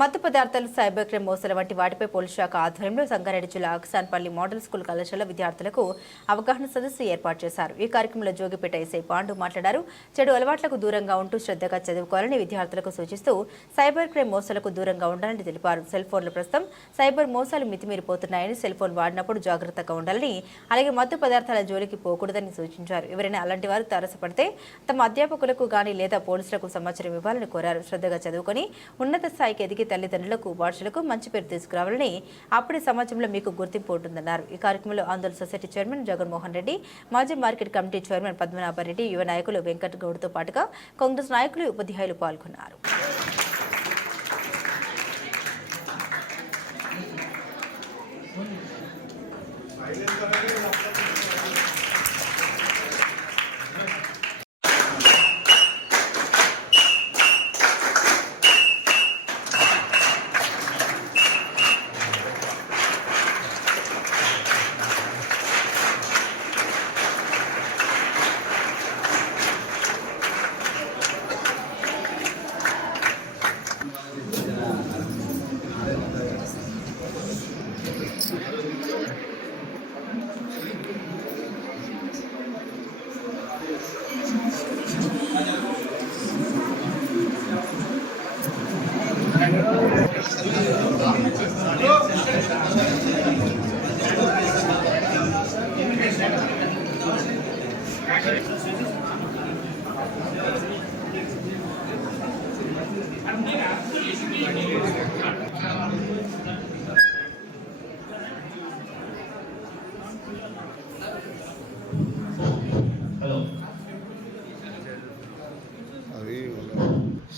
మత్తు పదార్థాలు, cyber crime మోసాల వంటి వాటిపై పోలీస్ శాఖ ఆధ్వర్యంలో సంగారెడ్డి జిల్లా అక్సాన్పల్లి మోడల్ స్కూల్ కళాశాల విద్యార్థులకు అవగాహన సదస్సు ఏర్పాటు చేశారు. ఈ కార్యక్రమంలో జోగిపేట ఎస్ఐ పాండు మాట్లాడారు. చెడు అలవాట్లకు దూరంగా ఉంటూ శ్రద్ధగా చదువుకోవాలని విద్యార్థులకు సూచిస్తూ సైబర్ క్రైమ్ మోసాలకు దూరంగా ఉండాలని తెలిపారు. సెల్ ఫోన్లు ప్రస్తుతం సైబర్ మోసాలు మితిమీరిపోతున్నాయని, సెల్ ఫోన్ వాడినప్పుడు జాగ్రత్తగా ఉండాలని, అలాగే మత్తు పదార్థాల జోలికి పోకూడదని సూచించారు. ఎవరైనా అలాంటి వారు తారసపడితే తమ అధ్యాపకులకు గాని లేదా పోలీసులకు సమాచారం ఇవ్వాలని కోరారు. శ్రద్ధగా చదువుకొని ఉన్నత స్థాయికి ఎదిగి తల్లిదండ్రులకు, భాషలకు మంచి పేరు తీసుకురావాలని, అప్పుడే సమాజంలో మీకు గుర్తింపు ఉంటుందన్నారు. ఈ కార్యక్రమంలో ఆందోళన సొసైటీ చైర్మన్ జగన్మోహన్ రెడ్డి, మాజీ మార్కెట్ కమిటీ చైర్మన్ పద్మనాభరెడ్డి, యువ నాయకులు వెంకట్ గౌడ్తో పాటుగా కాంగ్రెస్ నాయకులు, ఉపాధ్యాయులు పాల్గొన్నారు.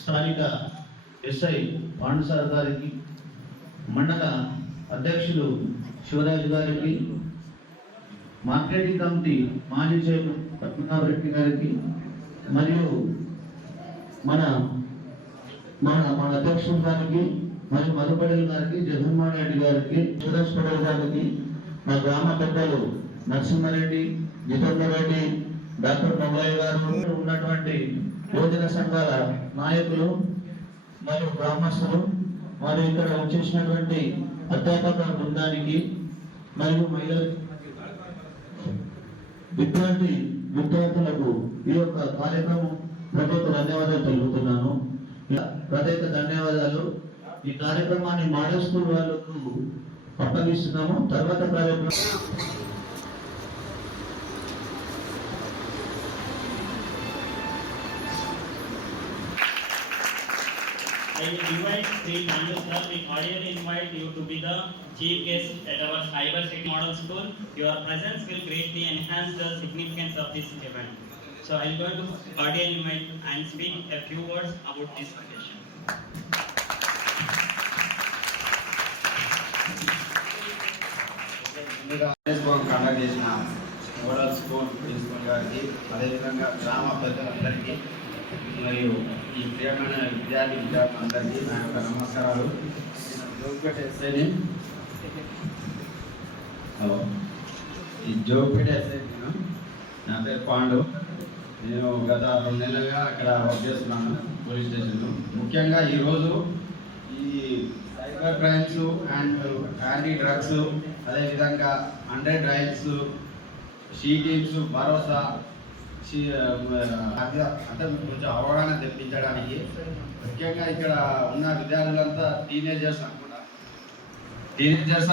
స్థానిక ఎస్ఐ పాండు సార్ గారికి, మండల అధ్యక్షులు శివరాజు గారికి, మార్కెటింగ్ కమిటీ మాజీ చైర్మన్ పద్మనాభరెడ్డి గారికి, మరియు మన అధ్యక్షుడు గారికి, మరియు మధుపడేల్ గారికి, జగన్మోహన్ రెడ్డి గారికి, సురేష్ పటేల్ గారికి, మా గ్రామ పెద్దలు నరసింహారెడ్డి, జితేందర్ రెడ్డి, డాక్టర్ మొగలయ్య గారు, ఉన్నటువంటి యువజన సంఘాల నాయకులు మరియు గ్రామస్తులు, మరియు ఇక్కడ వచ్చేసినటువంటి అధ్యాపక బృందానికి మరియు మహిళలు, విద్యార్థులకు ఈ యొక్క కార్యక్రమం ప్రత్యేక ధన్యవాదాలు తెలుపుతున్నాను. ప్రత్యేక ధన్యవాదాలు. ఈ కార్యక్రమాన్ని మోడల్ స్కూల్ వాళ్ళకు అప్పగిస్తున్నాము. తర్వాత కార్యక్రమం I invite Sri Pandu sir. We cordially invite you to be the chief guest at our Cyber City Model School. Your presence will greatly enhance the significance of this event. So I am going to cordially invite and speak a few words about this occasion. Conduct చేసిన model school principal గారికి, అదేవిధంగా గ్రామ పెద్దలందరికీ మరియు ఈ ప్రియమైన విద్యార్థులందరికీ నా యొక్క నమస్కారాలు. జోగిపేట ఎస్ఐని ఈ జోగిపేట ఎస్ఐ నా పేరు పాండు. నేను గత 2 నెలలుగా అక్కడ వర్క్ చేస్తున్నాను పోలీస్ స్టేషన్లో. ముఖ్యంగా ఈరోజు ఈ cyber crimes and anti drugs, అదేవిధంగా 100 డ్రైవ్స్, షీ టీమ్స్, భరోసా అంటే కొంచెం అవగాహన తెప్పించడానికి, ముఖ్యంగా ఇక్కడ ఉన్న విద్యార్థులంతా టీనేజర్స్ అనుకుంటా. టీనేజర్స్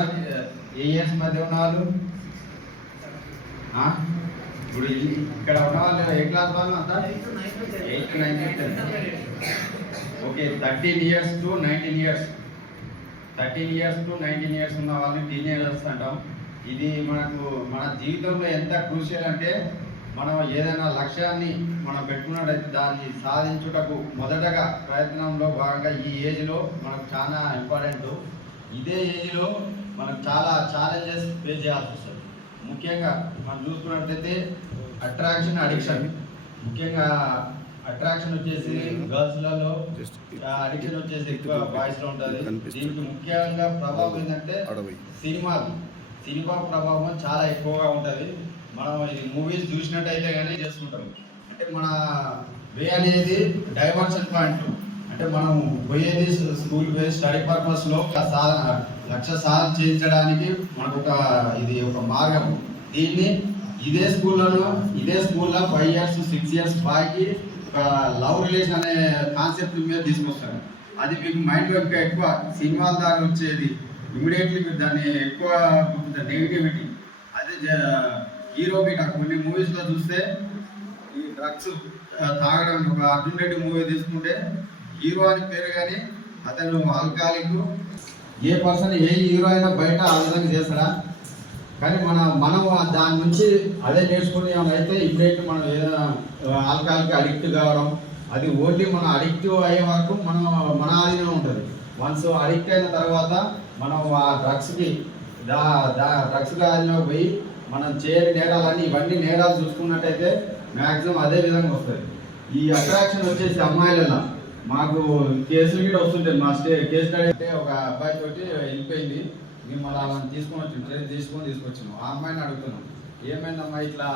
ఏ ఇయర్స్ మధ్య ఉన్న వాళ్ళు? ఇప్పుడు ఇక్కడ ఉన్న వాళ్ళు ఏ క్లాస్ వాళ్ళు అంతా? 8th, 9th, 10th. Okay, 13 years to 19 years. 13 years to 19 years ఉన్న వాళ్ళని టీనేజర్స్ అంటాం. ఇది మన జీవితంలో ఎంత క్రూషియల్ అంటే, మనం ఏదైనా లక్ష్యాన్ని మనం పెట్టుకున్నట్టయితే దాన్ని సాధించుటకు మొదటగా ప్రయత్నంలో భాగంగా ఈ ఏజ్లో మనకు చాలా ఇంపార్టెంట్. ఇదే ఏజ్లో మనకు చాలా ఛాలెంజెస్ ఫేస్ చేయాల్సి వస్తుంది. ముఖ్యంగా మనం చూసుకున్నట్లయితే అట్రాక్షన్, అడిక్షన్. ముఖ్యంగా అట్రాక్షన్ వచ్చేసి గర్ల్స్లలో, అడిక్షన్ వచ్చేసి ఎక్కువ బాయ్స్లో ఉంటుంది. దీనికి ముఖ్యంగా ప్రభావం ఏంటంటే సినిమా ప్రభావం చాలా ఎక్కువగా ఉంటుంది. మనం ఈ మూవీస్ చూసినట్టయితే కానీ చేసుకుంటాం. అంటే మన వే అనేది డైవర్షన్ పాయింట్. అంటే మనం పోయేది స్కూల్ పోయి స్టడీ పర్పస్లో లక్ష్య సాధన చేయించడానికి మనకు ఇది ఒక మార్గం. దీన్ని ఇదే స్కూల్లో 5 years 6 years బాయ్కి ఒక లవ్ రిలేషన్ అనే కాన్సెప్ట్ మీద తీసుకొస్తారు. అది మీకు మైండ్లో ఇంకా ఎక్కువ సినిమాల దాకా వచ్చేది ఇమీడియట్లీ మీరు దాన్ని ఎక్కువ నెగిటివిటీ. అదే హీరో మీకు కొన్ని మూవీస్లో చూస్తే ఈ డ్రగ్స్ తాగడం, ఒక అర్జున్ రెడ్డి మూవీ తీసుకుంటే హీరో అని పేరు కానీ అతను ఆల్కహాలిక్. ఏ పర్సన్ ఏ హీరో అయినా బయట ఆ విధంగా చేస్తారా? కానీ మనం దాని నుంచి అదే నేర్చుకుని అయితే ఇప్పుడైతే మనం ఏదైనా ఆల్కహాల్కి అడిక్ట్ కావడం, అది ఓన్లీ మనం అడిక్టివ్ అయ్యే వరకు మన ఆధీనం ఉంటుంది. వన్స్ అడిక్ట్ అయిన తర్వాత మనం ఆ డ్రగ్స్కి ఆధీనం పోయి మనం చేయని నేరాలని ఇవన్నీ నేరాలు చూసుకున్నట్టయితే మ్యాక్సిమం అదే విధంగా వస్తుంది. ఈ అట్రాక్షన్ వచ్చేసి అమ్మాయిలలో మాకు కేసులు కూడా వస్తుంటాయి. మా కేసు అంటే ఒక అబ్బాయి తోటి వెళ్ళిపోయింది, మేము అలా తీసుకొని వచ్చాం, ట్రైన్ తీసుకొచ్చినాం. ఆ అమ్మాయిని అడుగుతున్నాం, ఏమైందమ్మా ఇట్లా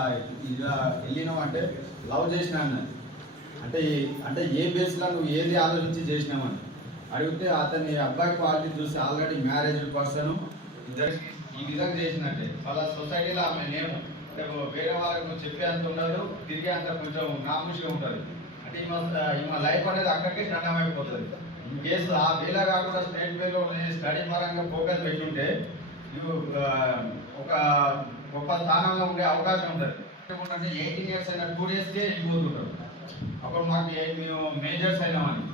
వెళ్ళినాం అంటే లవ్ చేసినా అన్నది. అంటే ఏ బేస్లో నువ్వు ఏది ఆలోచించి చేసినామని అడిగితే అతని అబ్బాయి క్వాలిటీ చూసి ఆల్రెడీ మ్యారేజ్ పర్సన్ ఈ విధంగా చేసినట్టే వాళ్ళ సొసైటీలో ఆమె నేమ్ అంటే వేరే వాళ్ళకి నువ్వు చెప్పేంత ఉండదు, తిరిగే అంత కొంచెం నామూషిగా ఉంటుంది. అంటే ఈమె లైఫ్ అనేది అక్కడికే స్టాండ్ అయిపోతుంది. ఇన్ కేసు ఆ వేలా కాకుండా స్టేట్ వేలో స్టడీ పరంగా ఫోకస్ పెట్టుంటే నువ్వు ఒక గొప్ప స్థానంలో ఉండే అవకాశం ఉంటుంది. 18 years అయినా 2 daysకే వెళ్ళిపోతుంటారు. అప్పుడు మాకు మేము మేజర్స్ అయినామని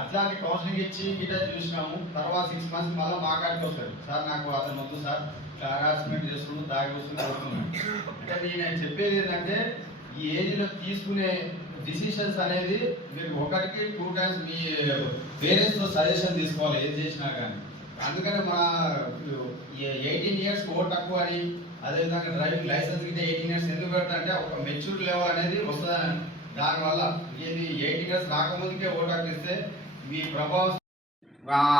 అట్లాంటి కౌన్సిలింగ్ ఇచ్చి గిట్ట చూసినాము. తర్వాత 6 months మళ్ళీ మాకాడికి వస్తారు, సార్ నాకు అతను వద్దు సార్, హరాస్మెంట్ చేస్తున్నాడు, తాగి వస్తుంది, కొడుతున్నాడు. అంటే నేను చెప్పేది ఏంటంటే ఈ ఏజ్లో తీసుకునే డిసిషన్స్ అనేది మీరు 1కి 2 times మీ పేరెంట్స్తో సజెషన్ తీసుకోవాలి ఏది చేసినా కానీ. అందుకని మన 18 years ఓట్ తక్కువ అని, అదేవిధంగా డ్రైవింగ్ లైసెన్స్ గిట్ట 18 years ఎందుకు పెడతారంటే ఒక మెచ్యూర్ లెవెల్ అనేది వస్తుందని. దానివల్ల ఇది 18 years రాకముందుకే ఓటు హక్కిస్తే మీ ప్రభావం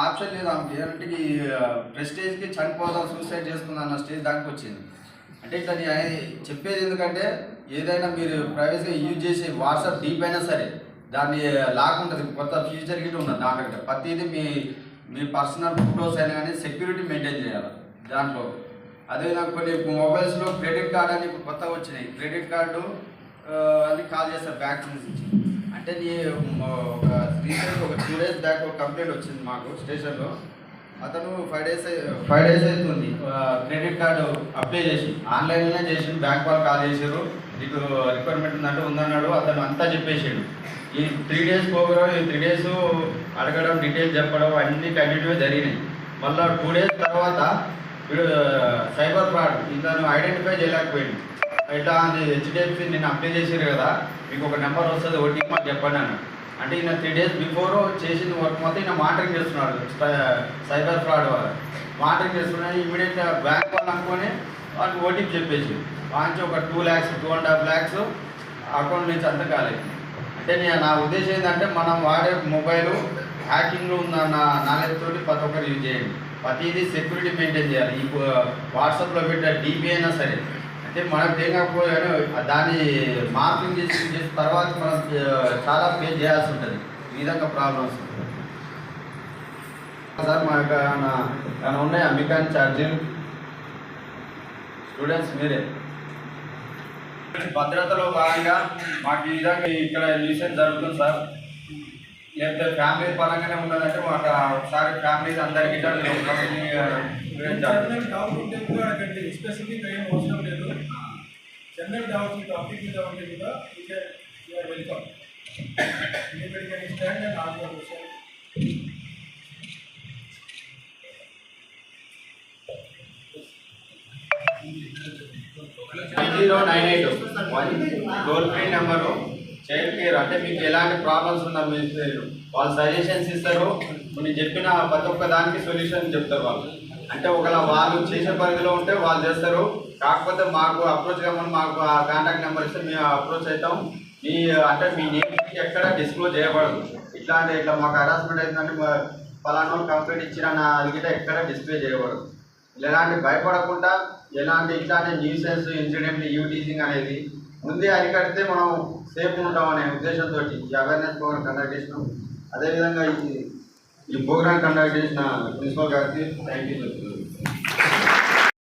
ఆప్షన్ లేదు. ఆమె పేరెంట్కి ప్రెస్టేజ్కి చనిపోదాం, సూసైడ్ చేసుకుందాం అన్న స్టేజ్ దానికి వచ్చింది. అంటే ఇట్లా చెప్పేది ఎందుకంటే ఏదైనా మీరు ప్రైవేట్గా యూజ్ చేసే వాట్సాప్ డీప్ అయినా సరే దాన్ని లాక్ ఉంటుంది, కొత్త ఫ్యూచర్ గిట్ ఉన్నది దాంట్లో. ప్రతిదీ మీ పర్సనల్ ఫోటోస్ అయినా కానీ సెక్యూరిటీ మెయింటైన్ చేయాలి దాంట్లో. అదేవిధంగా కొన్ని మొబైల్స్లో క్రెడిట్ కార్డ్ అని కొత్తగా వచ్చినాయి. క్రెడిట్ కార్డు అని కాల్ చేస్తారు బ్యాంక్ నుంచి. అంటే ఒక రీసెంట్ ఒక 2 days బ్యాక్ ఒక కంప్లైంట్ వచ్చింది మాకు స్టేషన్లో. అతను 5 days అవుతుంది క్రెడిట్ కార్డు అప్లై చేసి ఆన్లైన్లోనే చేసి బ్యాంక్ వాళ్ళు కాల్ చేశారు, నీకు రిక్వైర్మెంట్ ఉందంటే ఉందన్నాడు. అతను అంతా చెప్పేసాడు. ఈ 3 days ప్రోగ్రామ్, ఈ 3 days అడగడం, డీటెయిల్స్ చెప్పడం అన్నీ కంటిన్యూగా జరిగినాయి. మళ్ళీ 2 days తర్వాత వీడు సైబర్ ఫ్రాడ్ ఇతను ఐడెంటిఫై చేయలేకపోయింది. ఇట్లా హెచ్డిఎఫ్సి నేను అప్లై చేసారు కదా, మీకు ఒక నెంబర్ వస్తుంది, ఓటీపీ మాకు చెప్పండి అన్న. అంటే ఈయన 3 days బిఫోర్ చేసిన వర్క్ మొత్తం ఈయన మానిటరింగ్ చేస్తున్నాడు. సైబర్ ఫ్రాడ్ వాళ్ళు మానిటరింగ్ చేస్తున్నాడు. ఇమీడియట్గా బ్యాంక్ వాళ్ళు అనుకొని వాళ్ళకి ఓటీపీ చెప్పేసి వాంచి ఒక 2 lakhs 2.5 lakhs అకౌంట్ నుంచి అంత కాలేదు. అంటే నా ఉద్దేశం ఏంటంటే మనం వాడే మొబైల్ హ్యాకింగ్లో ఉందన్న నాలెడ్జ్ తోటి ప్రతి ఒక్కరు యూజ్ చేయండి. ప్రతిదీ సెక్యూరిటీ మెయింటైన్ చేయాలి. ఈ వాట్సాప్లో పెట్టే డీపీ అయినా సరే అంటే మనకు తెలియకపోయాను దాన్ని మార్కింగ్ చేసిన తర్వాత మనం చాలా పే చేయాల్సి ఉంటుంది. ఈ విధంగా ప్రాబ్లమ్స్ సార్ మాకు ఏమైనా ఉన్నాయా మీకు ఛార్జీలు? స్టూడెంట్స్ మీరే భద్రతలో భాగంగా మాకు ఈ విధంగా ఇక్కడ న్యూసెన్స్ జరుగుతుంది సార్. లేకపోతే ఫ్యామిలీ పరంగానే ఉన్నదంటే మాకు ఒకసారి ఫ్యామిలీస్ అందరికీ స్పెసిఫిక్ ఏం అవసరం లేదు. జనరల్ డౌట్ టాపిక్ మీద ఉంటే కూడా you are welcome. Anybody can stand and ask your question. 098 toll free number child care. అంటే మీకు ఎలాంటి ప్రాబ్లమ్స్ ఉన్నా మీరు వాళ్ళు సజెషన్స్ ఇస్తారు, మీరు చెప్పిన ప్రతి ఒక్క దానికి సొల్యూషన్ చెప్తారు వాళ్ళు. అంటే ఒకవేళ వాళ్ళు చేసే పరిధిలో ఉంటే వాళ్ళు చేస్తారు. కాకపోతే మాకు అప్రోచ్ కామని మాకు ఆ కాంటాక్ట్ నెంబర్ ఇస్తే మేము అప్రోచ్ అవుతాం. అంటే మీ నేమ్ ఎక్కడ డిస్క్లోజ్ చేయబడదు. ఇట్లా మాకు హరాస్మెంట్ అయిందంటే ఫలానా కంప్లైంట్ ఇచ్చిన అది గిట్ట ఎక్కడ డిస్ప్లే చేయబడదు. ఎలాంటి భయపడకుండా ఎలాంటి ఇట్లాంటి న్యూసెన్స్ ఇన్సిడెంట్ యూటీజింగ్ అనేది ముందే అరికడితే మనం సేఫ్ ఉంటాం అనే ఉద్దేశంతో ఈ అవేర్నెస్ ప్రోగ్రామ్ కండక్ట్ చేసినాం. అదేవిధంగా ఈ ప్రోగ్రామ్ కండక్ట్ చేసిన ప్రిన్సిపల్ గారికి థ్యాంక్ యూ చెప్తున్నాను.